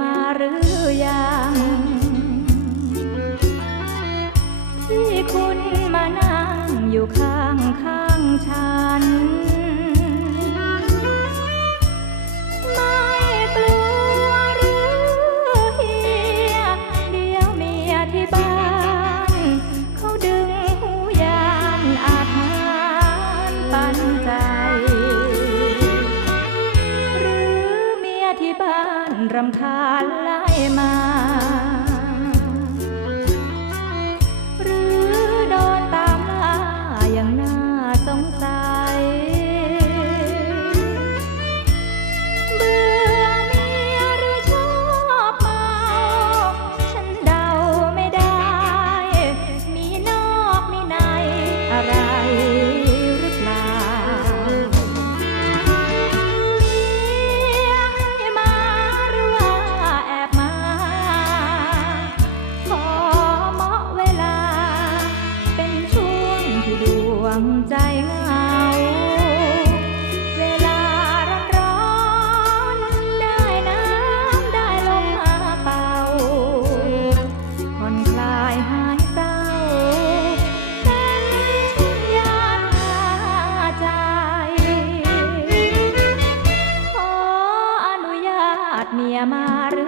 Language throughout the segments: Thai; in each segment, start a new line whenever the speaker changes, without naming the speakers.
มาหรือยัง ที่คุณมานั่งอยู่ข้างข้างฉัน รำคาญไล่มา วงใจเหงาเวลาร้อนได้น้ำได้ลมมาเป่าผ่อนคลายหายเศร้าเป็นยาทาใจ ขออนุญาตเมียมาหรือ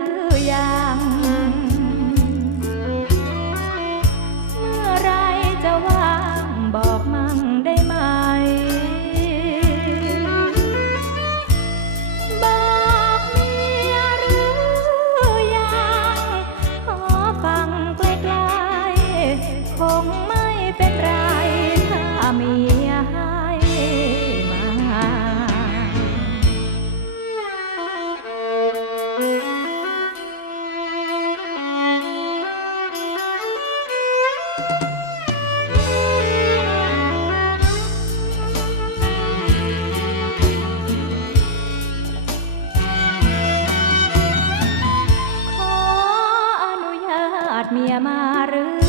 อย่ามาหรือ